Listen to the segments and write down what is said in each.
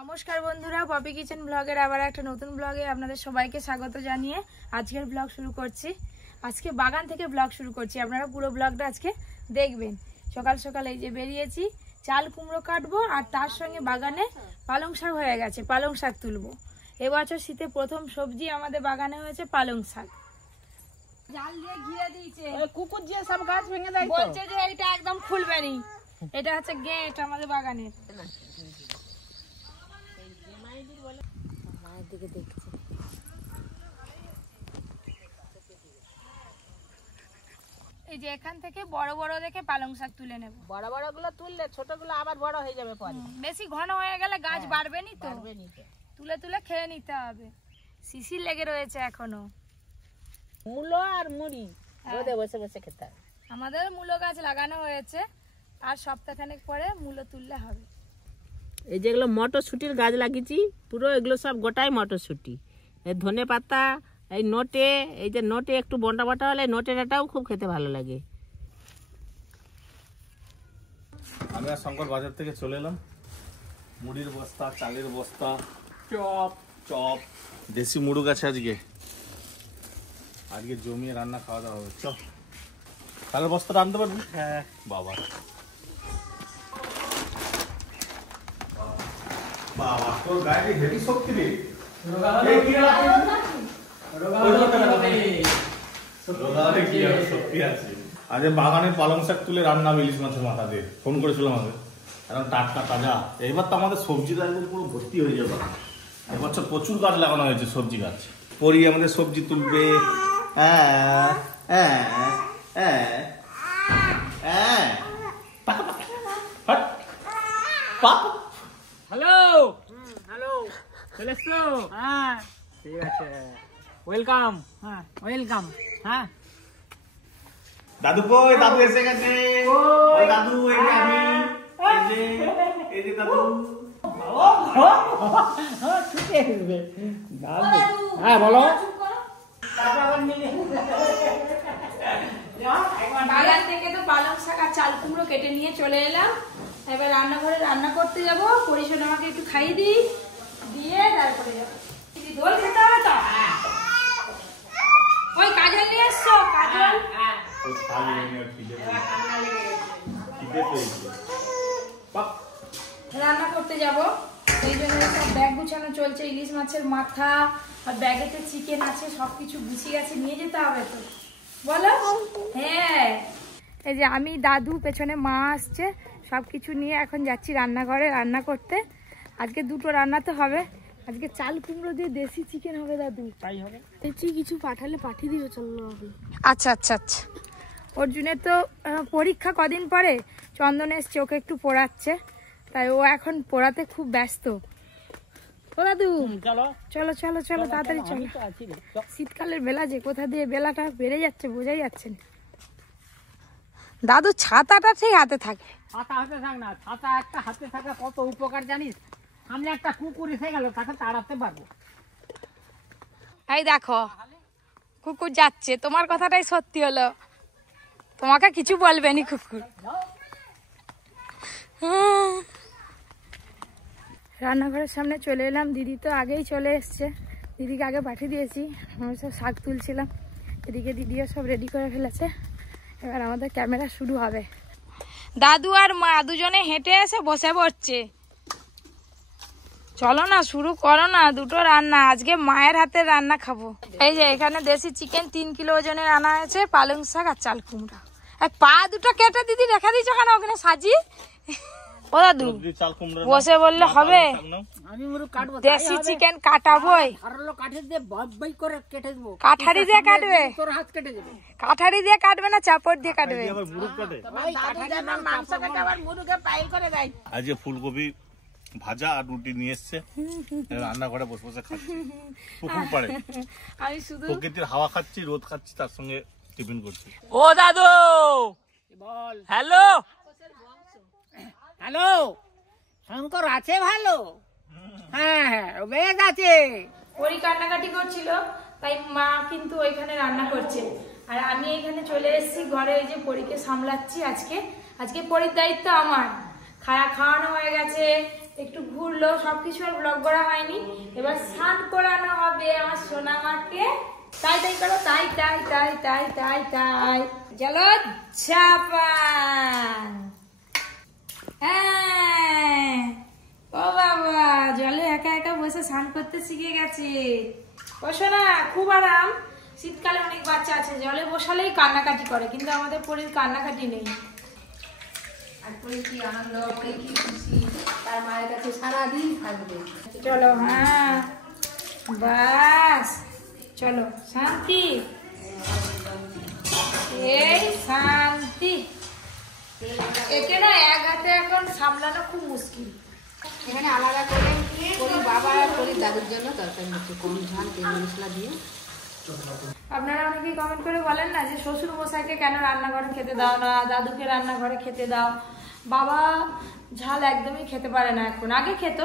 নমস্কার বন্ধুরা, poppy kitchen ব্লগের আবার একটা নতুন ব্লগে আপনাদের সবাইকে স্বাগত জানিয়ে আজকের ব্লগ শুরু করছি। আজকে বাগান থেকে ব্লগ শুরু করছি, আপনারা পুরো ব্লগটা আজকে দেখবেন। সকাল সকাল এই যে বেরিয়েছি, চাল কুমড়ো কাটবো আর তার সঙ্গে বাগানে পালং শাক হয়ে গেছে, পালং শাক তুলবো। এবছর শীতে প্রথম সবজি আমাদের বাগানে হয়েছে পালং শাক। জাল দিয়ে ঘিরে দিয়েছে, কুকুর দিয়ে সব গাছ ভেঙে দেয়, বলছে যে এটা একদম খুলবে নি। এটা হচ্ছে গেট আমাদের বাগানের। এই যে এখান থেকে বড় বড় দেখে পালং শাক তুলে নেব। বড় বড় গুলো তুললে ছোট গুলো আবার বড় হয়ে যাবে পরে। বেশি ঘন হয়ে গেলে গাছ বাড়বে নি তো, তুলে তুলে খেয়ে নিতে হবে। শিশির লেগে রয়েছে এখনো। মূলো আর মুড়ি রোদে বসে বসে খেতে হবে। আমাদের মূলো গাছ লাগানো হয়েছে, আর সপ্তাহখানেক পরে মূলো তুললে হবে। এই যেগুলো মটরশুটির গাছ লাগিয়েছি, পুরো এগুলো সব গোটাই মটরশুটি। এই ধনে পাতা, এই নোটে, এই যে নোটে একটু বন্টা বটা হলে নোটেটাও খুব খেতে ভালো লাগে। আমি আর শঙ্কর বাজার থেকে চলে এলাম। মুড়ির বস্তা, চালের বস্তা, চপ চপ, দেশি মুড়ো গেছে আজকে জমিয়ে রান্না খাওয়া দাওয়া হবে। চপ চালের বস্তাটা আনতে পারবি? হ্যাঁ বাবা, বাবা তোর গায়ে হেভি শক্তি রে। আজ বাগানে পালং শাক তুলে রান্না ইলিশ মাছের মাথা দিয়ে ফোন করেছিল আমাদের, এখন টাটকা তাজা। এইবার তো আমাদের সবজিটা একদম পুরো ভর্তি হয়ে যাবে। এবছর প্রচুর গাছ লাগানো হয়েছে, সবজি গাছ। পরি আমাদের সবজি তুলবে। হ্যালো হ্যালো, চলে এসছো? হ্যাঁ ঠিক আছে, ওয়েলকাম। হ্যাঁ ওয়েলকাম। হ্যাঁ দাদু কই? দাদু এসে গেছে। ওই দাদু, এই যে আমি, এই যে দাদু। হ্যাঁ বলো। বাগান থেকে তো পালং শাক আর চাল কুমড়ো কেটে নিয়ে চলে এলাম। এবার রান্নাঘরে রান্না করতে যাবো। পরিশোনা আমাকে একটু খাইয়ে দিই, দিয়ে তারপরে যাবো। দোল খেতে হবে তো। ওই কাজল নিয়ে এসছো? কাজল রান্না করতে যাব, এই জন্য সব ব্যাগ গুছানো চলছে। ইলিশ মাছের মাথা আর ব্যাগেতে চিকেন আছে, সবকিছু গুছিয়ে গেছে, নিয়ে যেতে হবে তো, বলো? হ্যাঁ, এই যে আমি, দাদু, পেছনে মা আসছে, সব কিছু নিয়ে এখন যাচ্ছি রান্নাঘরে রান্না করতে। আজকে দুটো রান্না তো হবে। আজকে চাল কুমড়ো দিয়ে দেশি চিকেন হবে দাদু। তাই হবে। কিছু পাঠালে পাঠিয়ে দিও, চলো। আচ্ছা আচ্ছা আচ্ছা। অর্জুনের তো পরীক্ষা কদিন পরে। চন্দন এসছে, ওকে একটু পড়াচ্ছে, তাই ও এখন পড়াতে খুব ব্যস্ত। ও দাদু চলো চলো চলো চলো, তাড়াতাড়ি চলো। শীতকালের বেলা যে কোথা দিয়ে বেলাটা বেড়ে যাচ্ছে বোঝাই যাচ্ছে না। দাদু ছাতাটা ঠিক হাতে থাকে। ছাতা হাতে থাক না, ছাতা একটা হাতে থাকা কত উপকার জানিস? সামনে একটা কুকুর এসে গেল, তাকে তাড়াতে পারবো। এই দেখো কুকুর যাচ্ছে, তোমার কথাটাই সত্যি হলো। তোমাকে কিছু বলবেনি কুকুর। রান্নাঘরের সামনে চলে এলাম। দিদি তো আগেই চলে এসছে, দিদিকে আগে পাঠিয়ে দিয়েছি। আমি সব শাক তুলছিলাম, এদিকে দিদিও সব রেডি করে ফেলেছে। এবার আমাদের ক্যামেরা শুরু হবে। দাদু আর মা দুজনে হেঁটে এসে বসে পড়ছে। চলো না, শুরু করো না। দুটো রান্না আজকে মায়ের হাতের রান্না খাবো। এই যে এখানে দেশি চিকেন 3 কিলো ওজনের আনা হয়েছে, পালং শাক আর চাল কুমড়া। পা দুটো কেটে দিদি রেখে দিচ্ছ কেন ওখানে সাজি? ও দাদু বসে বললে হবে? আমি কাটবো, দেশি চিকেন কাটাবোই। কাঠারি দিয়ে কাটবে? কাঠারি দিয়ে কাটবে না চাপড় দিয়ে কাটবে? আজকে ফুলকপি ভাজা আর রুটি নিয়ে এসছে, রান্নাঘরে বসে বসে খাচ্ছি। পুকুর পাড়ে আমি শুধু প্রকৃতির হাওয়া খাচ্ছি, রোদ খাচ্ছি, তার সঙ্গে টিফিন করছি। ও দাদু বল। হ্যালো হ্যালো, শঙ্কর আছে ভালো? হ্যাঁ হ্যাঁ বেশ আছে। পরি কান্নাকাটি করছিল, তাই মা কিন্তু ওইখানে রান্না করছে, আর আমি এখানে চলে এসেছি ঘরে। এই যে পরীকে সামলাচ্ছি। আজকে পরীর দায়িত্ব আমার। খাওয়ানো হয়ে গেছে, একটু ঘুরলো, সবকিছু আর ব্লগ করা হয়নি। এবার স্নান করানো হবে আমার সোনা মাকে। তাই তাই করো, তাই তাই তাই তাই তাই তাই। চলো চাপান। হ্যাঁ, ও বাবা জলে একা একা বসে স্নান করতে শিখে গেছে। ও সোনা খুব আরাম। শীতকালে অনেক বাচ্চা আছে জলে বসালেই কান্নাকাটি করে, কিন্তু আমাদের পরীর কান্নাকাটি নেই। আর পরে কি আনন্দ, পরে কি খুশি, তার মায়ের কাছে সারাদিন থাকবে। চলো, হ্যাঁ বাস, চলো শান্তি, এই শান্তি। একে না এক হাতে এখন সামলানো খুব মুশকিল। এখানে আলাদা করে পরি বাবা আর পরি দাদুর জন্য তরকারি হচ্ছে, কম ঝাল তেল মশলা দিয়ে। আপনারা অনেকেই কমেন্ট করে বলেন না যে শ্বশুর মশাইকে কেন রান্নাঘরে খেতে দাও না, দাদুকে রান্নাঘরে খেতে দাও। বাবা ঝাল একদমই খেতে পারে না এখন, আগে খেত।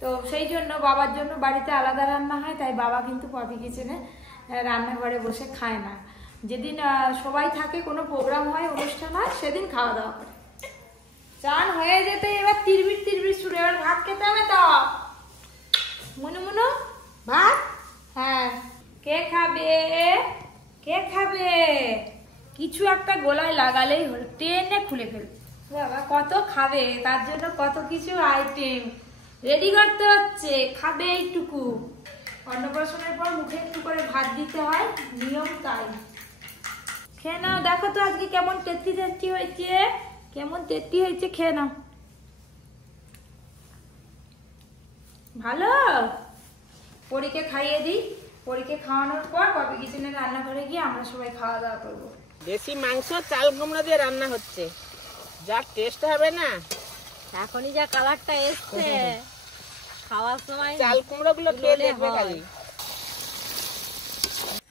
তো সেই জন্য বাবার জন্য বাড়িতে আলাদা রান্না হয়, তাই বাবা কিন্তু পপি কিচেনে রান্নাঘরে বসে খায় না। যেদিন সবাই থাকে, কোনো প্রোগ্রাম হয়, অনুষ্ঠান হয়, সেদিন খাওয়া দাওয়া করে। চান হয়ে যেতে এবার তিরবির তিরবির শুরু। এবার ভাত খেতে হবে তো মনু মনু, ভাত। হ্যাঁ, কে খাবে, কে খাবে? কিছু একটা গোলায় লাগালেই হলো, টেনে খুলে ফেলবে। বাবা কত খাবে, তার জন্য কত কিছু আইটেম রেডি করতে হচ্ছে। খাবে এইটুকু। অন্নপ্রাশনের পর মুখে একটু করে ভাত দিতে হয়, নিয়ম তাই। খেয়ে নাও, দেখো তো আজকে কেমন টেস্টি টেস্টি হয়েছে, কেমন টেস্টি হয়েছে, খেয়ে নাও। ভালো, পরীকে খাইয়ে দিই। পরীকে খাওয়ানোর পর পপি কিচেনের রান্নাঘরে গিয়ে আমরা সবাই খাওয়া দাওয়া করবো। দেশি মাংস চাল কুমড়ো দিয়ে রান্না হচ্ছে, যা টেস্ট হবে না। এখনই যা কালারটা এসছে, খাওয়ার সময় চাল কুমড়ো গুলো খেয়ে দেখবে খালি।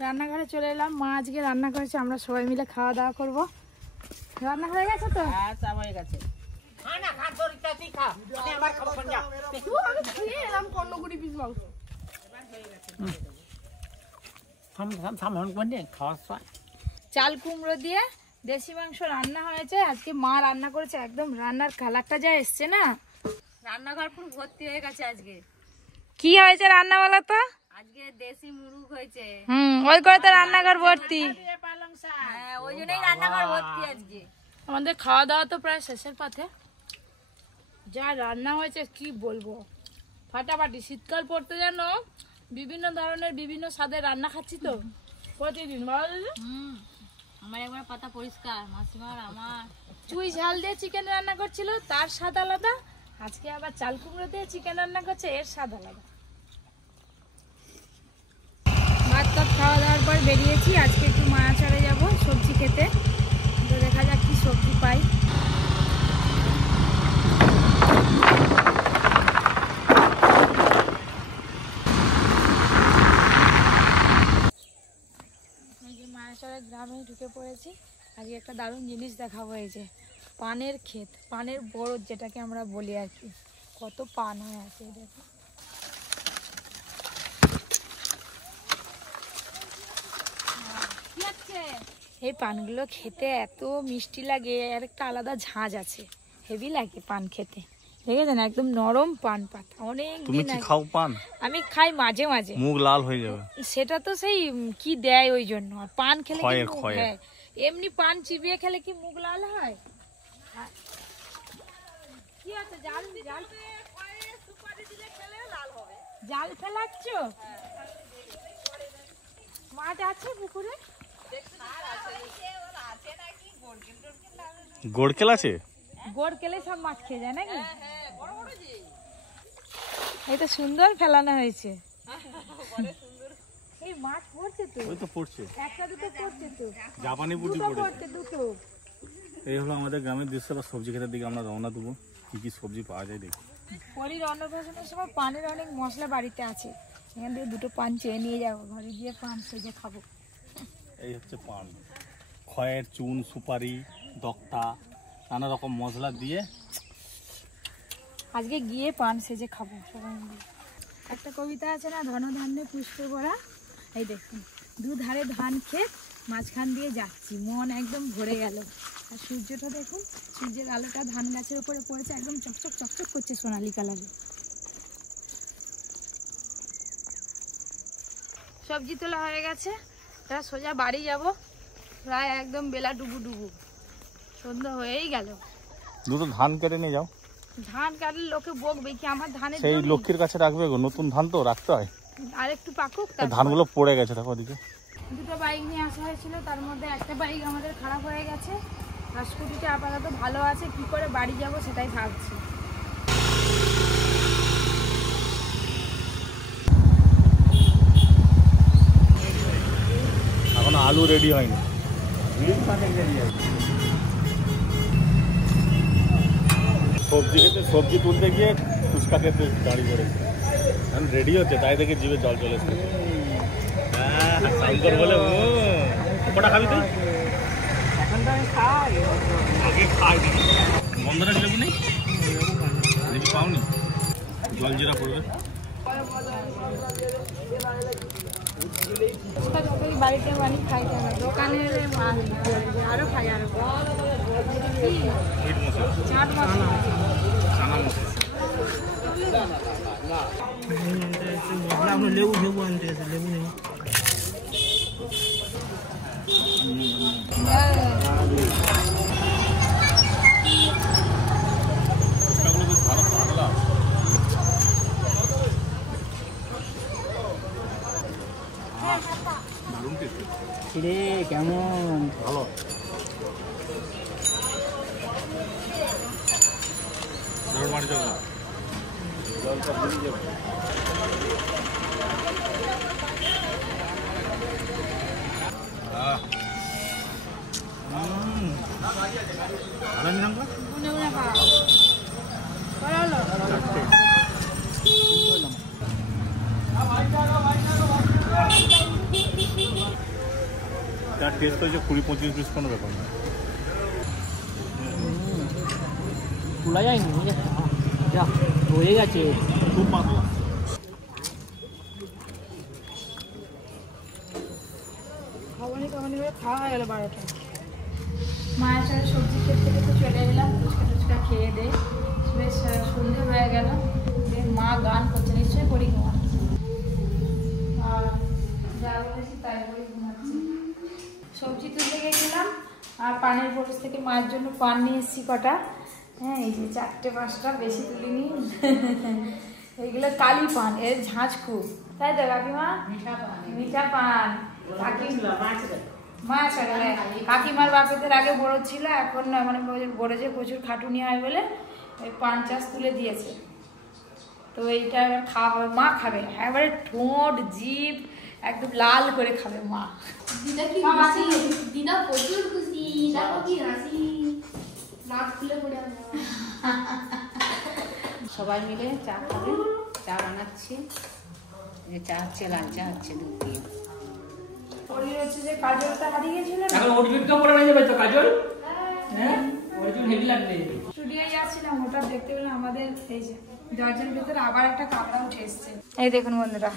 রান্নাঘরে চলে এলাম, মা আজকে রান্না করেছে, আমরা সবাই মিলে খাওয়া দাওয়া করবো। রান্না হয়ে গেছে তো? হ্যাঁ, চা হয়ে গেছে। চাল কুমড়ো দিয়ে দেশি মাংস রান্না হয়েছে আজকে, মা রান্না করেছে। একদম রান্নার কালারটা যা এসছে না, রান্নাঘর পুরো ভর্তি হয়ে গেছে আজকে। কি হয়েছে রান্না বলো তো? আজকে দেশি মুরগ হয়েছে। ওই করে তো রান্নাঘর ভর্তি। হ্যাঁ, ওই জন্যই রান্নাঘর ভর্তি আজকে। আমাদের খাওয়া দাওয়া তো প্রায় শেষের পথে। যা রান্না হয়েছে কি বলবো, ফাটাফাটি। শীতকাল পড়তে যেন বিভিন্ন ধরনের বিভিন্ন স্বাদের রান্না খাচ্ছি তো প্রতিদিন। ভালো লাগে। আমার একবার পাতা পরিষ্কার, মাসিমার আমার। চুই ঝাল দিয়ে চিকেন রান্না করছিল, তার স্বাদ আলাদা। আজকে আবার চাল কুমড়ো দিয়ে চিকেন রান্না করছে, এর স্বাদ আলাদা। ভাত টাত খাওয়া দাওয়ার পর বেরিয়েছি। আজকে একটু মায়াচরে যাব সবজি খেতে, তো দেখা যাক কি সবজি পাই। মায়াচরের গ্রামে ঢুকে পড়েছি। আজকে একটা দারুণ জিনিস দেখাবো, এই যে পানের ক্ষেত, পানের বরজ যেটাকে আমরা বলি আর কি। কত পান হয়ে আছে দেখো। এই পানগুলো খেতে এত মিষ্টি লাগে, আর একটা আলাদা ঝাঁজ আছে, হেভি লাগে পান খেতে। দেখেছেন একদম নরম পান পাতা। অনেক তুমি দিন কি খাও পান? আমি খাই মাঝে মাঝে। মুখ লাল হয়ে যাবে। সেটা তো সেই কি দেয় ওই জন্য। আর পান খেলে কি খয়ের মুখ- খয়ের। হ্যাঁ, এমনি পান চিবিয়ে খেলে কি মুখ লাল হয়? কি আছে জাল জাল জাল ফেলাচ্ছ? মাছ আছে পুকুরে? গোড়কেল আছে? গোড় কেলে সব মাছ খেয়ে যায় নাকি? এই তো সুন্দর ফেলানো হয়েছে। এই মাছ পড়ছে তো, ওই তো পড়ছে, একটা দুটো পড়ছে তো, জাপানি পুঁটি দুটো পড়েছে। পড়ছে দুটো। এই হলো আমাদের গ্রামের দৃশ্য। বা সবজি ক্ষেতের দিকে আমরা রওনা দেবো, কি কি সবজি পাওয়া যায় দেখি। পরীর অন্নপ্রাশনের সময় পানের অনেক মশলা বাড়িতে আছে, এখান থেকে দুটো পান চেয়ে নিয়ে যাবো, ঘরে গিয়ে পান সেজে খাবো। এই হচ্ছে পান, খয়ের চুন, সুপারি, দক্তা, নানা রকম মশলা দিয়ে আজকে গিয়ে পান সেজে খাবো সবাই মিলে। একটা কবিতা আছে না, ধন ধান্যে পুষ্পে ভরা। এই দেখুন, দুধারে ধান ক্ষেত, মাঝখান দিয়ে যাচ্ছি, মন একদম ভরে গেল। আর সূর্যটা দেখুন, সূর্যের আলোটা ধান গাছের উপরে পড়েছে, একদম চকচক চকচক করছে সোনালি কালারে। সবজি তোলা হয়ে গেছে, এবার সোজা বাড়ি যাব। প্রায় একদম বেলা ডুবু ডুবু, সন্ধ্যা হয়েই গেল। দুটো ধান কেটে নিয়ে যাও। ধান কাটলে লোকে বকবে কি, আমার ধানের সেই জমি। লক্ষ্মীর কাছে রাখবে গো, নতুন ধান তো রাখতে হয়। আর একটু পাকুক। ধানগুলো পড়ে গেছে দেখো ওদিকে। দুটো বাইক নিয়ে আসা হয়েছিল, তার মধ্যে একটা বাইক আমাদের খারাপ হয়ে গেছে, আর স্কুটিটা আপাতত ভালো আছে। কি করে বাড়ি যাব সেটাই ভাবছি। এখন আলু রেডি হয়নি। সবজি খেতে, সবজি তুলতে গিয়ে ফুচকা খেতে গাড়ি করেছে, এখন রেডি হচ্ছে, তাই দেখে জিভে জল চলে এসেছে। শঙ্কর বলে কটা খাবি তুই? আগে খাই বন্ধনের লেবু নেই, লেবু পাওনি, জল জিরা পড়বে। বাড়িতে বানিয়ে খাইতে হবে, দোকানে আরো খাই, আরো চাট মশলা, চানা মশলা। লেবু লেবু আনতে আছে, লেবু নেই। রে কেমন ভালো। বাড়ি যাবো, জলটা ভুলে যাবো। ভালো নিলাম তো? গুনে গুনে খাওয়া ভালো হলো। যার টেস্ট হয়েছে 20-25 পিস কোনো ব্যাপার না। খোলা যায়নি, হয়ে গেছে খুব পাতলা। খাবানি খাবানি করে খাওয়া হয়ে গেল 12টা। মায়ের সাথে সবজি খেতে খেতে চলে এলাম, ফুচকা টুচকা খেয়ে দেয়, বেশ সন্ধে হয়ে গেল। মা গান করছে, নিশ্চয়ই করি ঘুমা, আর যা বলেছি তাই বলে ঘুমাচ্ছি। সবজি তুলতে গেছিলাম, আর পানের পরিস থেকে মায়ের জন্য পান নিয়ে এসেছি কটা। হ্যাঁ, এই যে 4-5টা, বেশি তুলিনি। এইগুলো কালি পান, এর ঝাঁঝ খুব, তাই তো কাকিমা? মিঠা পান। মাছ আগে কাকিমার বাপেদের আগে বড় ছিল, এখন না, মানে বড় যে প্রচুর খাটুনি হয় বলে ওই পান চাষ তুলে দিয়েছে। তো এইটা এবার খাওয়া হবে, মা খাবে এবারে, ঠোঁট জিভ একদম লাল করে খাবে মা। দিদা কি হাসি, দিদা প্রচুর খুশি, দেখো কি হাসি, নাক খুলে পড়ে আছে। সবাই মিলে চা খাবে, চা বানাচ্ছি, এই চা হচ্ছে, লাল চা হচ্ছে, দুধ দিয়ে। শরীর হচ্ছে যে কাজলটা হারিয়ে গেছিল না, এখন ওটুকা পরে হয়ে যাবে তো কাজল। হ্যাঁ, ওইটুকু হেভি লাগবে। স্টুডিও যাচ্ছিলাম, হঠাৎ দেখতে পেলাম আমাদের এই যে দরজার ভেতরে আবার একটা কাঁকড়া উঠে এসছে। এই দেখুন বন্ধুরা,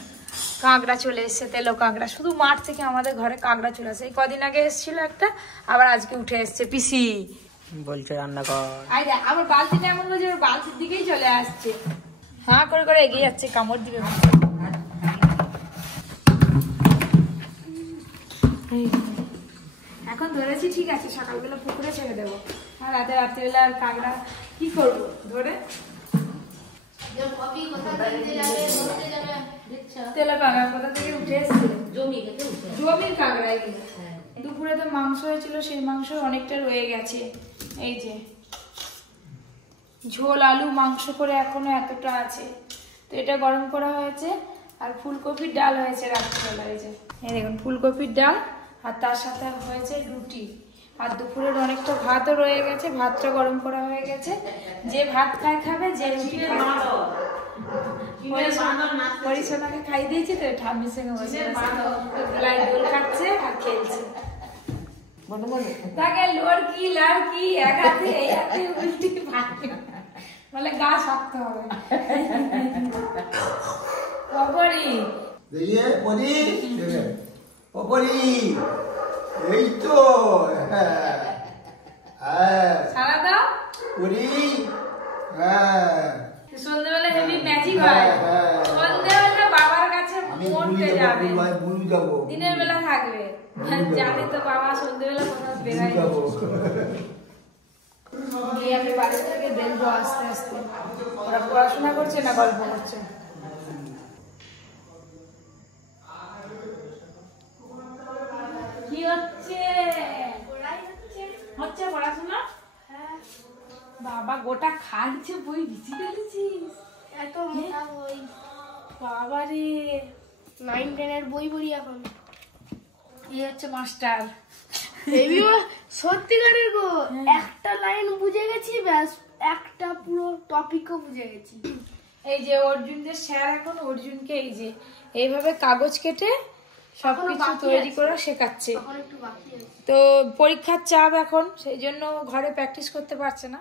কাঁকড়া চলে এসছে, তেলো কাঁকড়া। শুধু মাঠ থেকে আমাদের ঘরে কাঁকড়া চলে আসে। এই কদিন আগে এসেছিল একটা, আবার আজকে উঠে এসছে। পিসি বলছে রান্না কর। আইডা আবার বালতিটা এমন বলছে, ওর বালতির দিকেই চলে আসছে, হাঁ করে করে এগিয়ে যাচ্ছে কামড় দিকে। এখন ধরেছি, ঠিক আছে, সকালবেলা পুকুরে ছেড়ে দেবো, আর রাত্রিবেলা আর কাঁকড়া কি করবো ধরে। তেলা কাঁকড়া কোথা থেকে উঠে এসছে, জমির কাঁকড়া এগুলো। দুপুরে তো মাংস হয়েছিল, সেই মাংস অনেকটা রয়ে গেছে। এই যে ঝোল আলু মাংস করে এখনো এতটা আছে, তো এটা গরম করা হয়েছে। আর ফুলকপির ডাল হয়েছে রাত্রিবেলা। এই যে এই দেখুন ফুলকপির ডাল, আর তার সাথে হয়েছে রুটি। আর দুপুরের অনেকটা ভাতও রয়ে গেছে, ভাতটা গরম করা হয়ে গেছে। যে ভাত খায় খাবে, যে রুটি পরিসোনাকে খাই দিয়েছি, তো ঠাম্মির সঙ্গে বসে গলায় দোল খাচ্ছে আর খেলছে। তাকে লড়কি লাড়কি এক হাতে এই হাতে উল্টি বলে গা শক্ত হবে। কবরি দেখিয়ে পরি ও পরি, এই তো হ্যাঁ সারা দাও। পরি হ্যাঁ সন্ধ্যেবেলা হেভি ম্যাজিক হ্যাঁ, হয়। হ্যাঁ। সন্ধ্যেবেলা বাবার কাছে আমি পড়তে যাবে, ভুলে যাবো দিনের বেলা থাকবে। জানি তো বাবা সন্ধ্যেবেলা কোথাও বেরাই গিয়ে আমি বাড়ি থেকে দেখবো আস্তে আস্তে ওরা পড়াশোনা করছে না গল্প করছে। কি হচ্ছে? হচ্ছে পড়াশোনা? বাবা গোটা খাচ্ছে বই বিচি ফেলেছিস? এত মোটা বই, বাবা রে, 9-10 বই পড়ি এখন। এই হচ্ছে মাস্টার। সত্যিকারের গো, একটা লাইন বুঝে গেছি, ব্যাস একটা পুরো টপিকও বুঝে গেছি। এই যে অর্জুনদের স্যার এখন অর্জুনকে এই যে এইভাবে কাগজ কেটে সবকিছু বাকি তৈরি আছে। করে শেখাচ্ছে। এখন একটু বাকি আছে। তো পরীক্ষার চাপ এখন, সেই জন্য ঘরে প্র্যাকটিস করতে পারছে না।